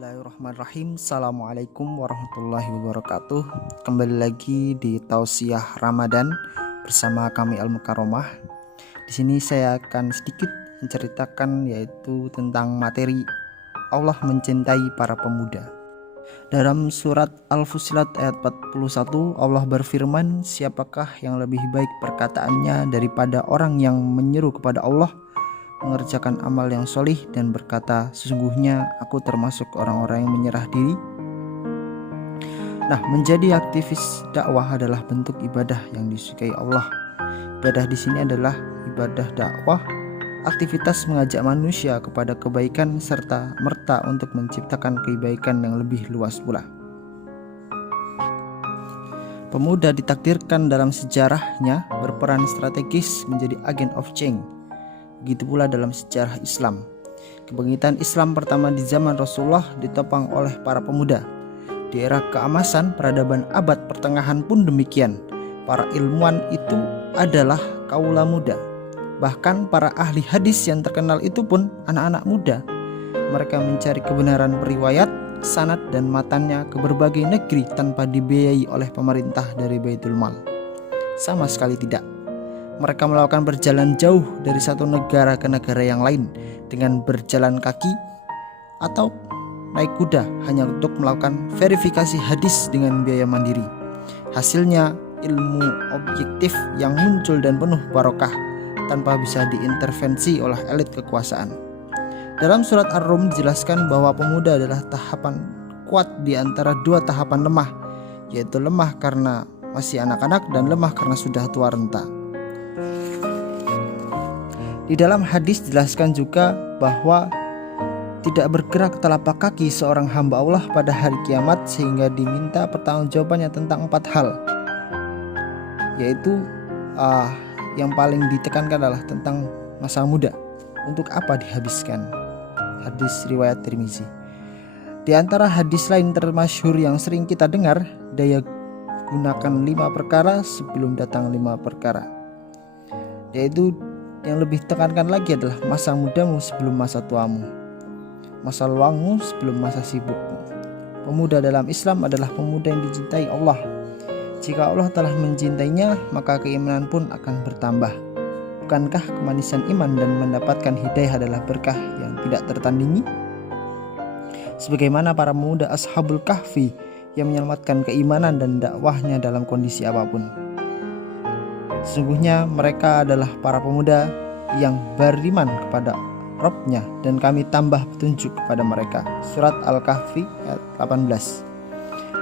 Bismillahirrahmanirrahim. Assalamualaikum warahmatullahi wabarakatuh. Kembali lagi di Tausiah Ramadan bersama kami Al-Mukarramah. Di sini saya akan sedikit menceritakan yaitu tentang materi Allah mencintai para pemuda. Dalam surat Al-Fussilat ayat 41 Allah berfirman, siapakah yang lebih baik perkataannya daripada orang yang menyeru kepada Allah, mengerjakan amal yang solih dan berkata, sesungguhnya aku termasuk orang-orang yang menyerah diri. Nah, menjadi aktivis dakwah adalah bentuk ibadah yang disukai Allah. Ibadah di sini adalah ibadah dakwah, aktivitas mengajak manusia kepada kebaikan serta merta untuk menciptakan kebaikan yang lebih luas pula. Pemuda ditakdirkan dalam sejarahnya berperan strategis menjadi agent of change. Begitu pula dalam sejarah Islam. Kebangkitan Islam pertama di zaman Rasulullah ditopang oleh para pemuda. Di era keemasan peradaban abad pertengahan pun demikian. Para ilmuwan itu adalah kaula muda. Bahkan para ahli hadis yang terkenal itu pun anak-anak muda. Mereka mencari kebenaran periwayat, sanad dan matannya ke berbagai negeri tanpa dibiayai oleh pemerintah dari Baitul Mal. Sama sekali tidak. Mereka melakukan perjalanan jauh dari satu negara ke negara yang lain dengan berjalan kaki atau naik kuda hanya untuk melakukan verifikasi hadis dengan biaya mandiri. Hasilnya ilmu objektif yang muncul dan penuh barokah tanpa bisa diintervensi oleh elit kekuasaan. Dalam surat Ar-Rum dijelaskan bahwa pemuda adalah tahapan kuat di antara dua tahapan lemah, yaitu lemah karena masih anak-anak dan lemah karena sudah tua renta. Di dalam hadis dijelaskan juga bahwa tidak bergerak telapak kaki seorang hamba Allah pada hari kiamat sehingga diminta pertanggungjawabannya tentang 4 hal. Yaitu yang paling ditekankan adalah tentang masa muda. Untuk apa dihabiskan? Hadis riwayat Tirmizi. Di antara hadis lain termasyhur yang sering kita dengar, daya gunakan 5 perkara sebelum datang 5 perkara. Yaitu yang lebih tekankan lagi adalah masa mudamu sebelum masa tuamu, masa luangmu sebelum masa sibukmu. Pemuda dalam Islam adalah pemuda yang dicintai Allah. Jika Allah telah mencintainya, maka keimanan pun akan bertambah. Bukankah kemanisan iman dan mendapatkan hidayah adalah berkah yang tidak tertandingi? Sebagaimana para pemuda Ashabul Kahfi yang menyelamatkan keimanan dan dakwahnya dalam kondisi apapun. Sesungguhnya mereka adalah para pemuda yang beriman kepada Rabb-nya dan kami tambah petunjuk kepada mereka. Surat Al-Kahfi ayat 18.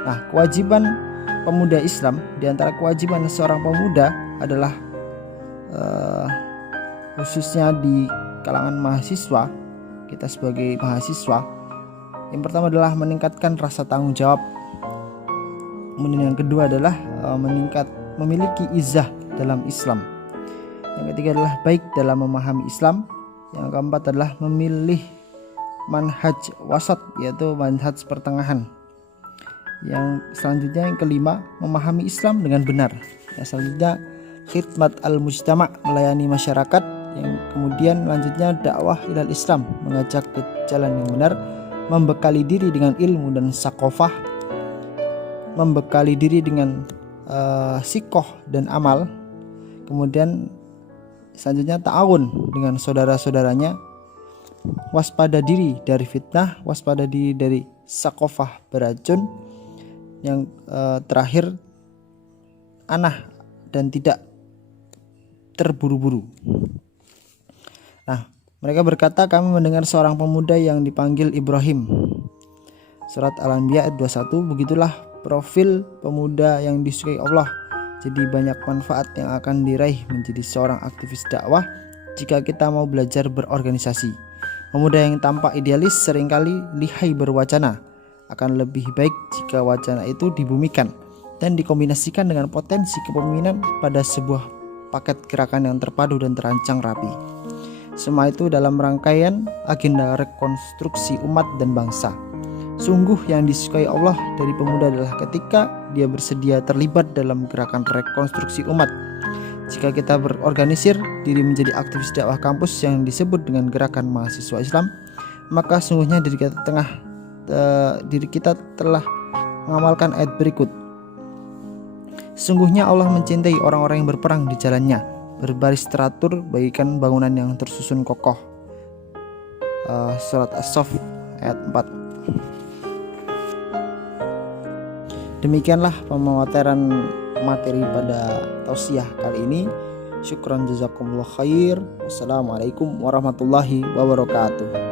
Nah, kewajiban pemuda Islam, di antara kewajiban seorang pemuda adalah khususnya di kalangan mahasiswa, kita sebagai mahasiswa, yang pertama adalah meningkatkan rasa tanggung jawab. Kemudian yang kedua adalah memiliki izah dalam Islam. Yang ketiga adalah baik dalam memahami Islam. Yang keempat adalah memilih manhaj wasat, yaitu manhaj pertengahan. Yang selanjutnya yang kelima, memahami Islam dengan benar. Yang selanjutnya khidmat al-mujtama', melayani masyarakat. Yang kemudian lanjutnya dakwah ilal Islam, mengajak ke jalan yang benar, membekali diri dengan ilmu dan sakofah, membekali diri dengan sikoh dan amal. Kemudian selanjutnya ta'awun dengan saudara-saudaranya, waspada diri dari fitnah, waspada diri dari sakofah beracun. Yang terakhir anah dan tidak terburu-buru. Nah, mereka berkata, kami mendengar seorang pemuda yang dipanggil Ibrahim. Surat Al-Anbiya ayat 21. Begitulah profil pemuda yang disukai Allah. Jadi banyak manfaat yang akan diraih menjadi seorang aktivis dakwah jika kita mau belajar berorganisasi. Pemuda yang tampak idealis seringkali lihai berwacana. Akan lebih baik jika wacana itu dibumikan dan dikombinasikan dengan potensi kepemimpinan pada sebuah paket gerakan yang terpadu dan terancang rapi. Semua itu dalam rangkaian agenda rekonstruksi umat dan bangsa. Sungguh yang disukai Allah dari pemuda adalah ketika dia bersedia terlibat dalam gerakan rekonstruksi umat. Jika kita berorganisir diri menjadi aktivis dakwah kampus yang disebut dengan gerakan mahasiswa Islam, maka sungguhnya diri kita tengah diri kita telah mengamalkan ayat berikut. Sesungguhnya Allah mencintai orang-orang yang berperang di jalannya, berbaris teratur bagaikan bangunan yang tersusun kokoh. Surat As-Saff ayat 4. Demikianlah pemaparan materi pada tausiah kali ini. Syukran jazakumullah khair. Wassalamualaikum warahmatullahi wabarakatuh.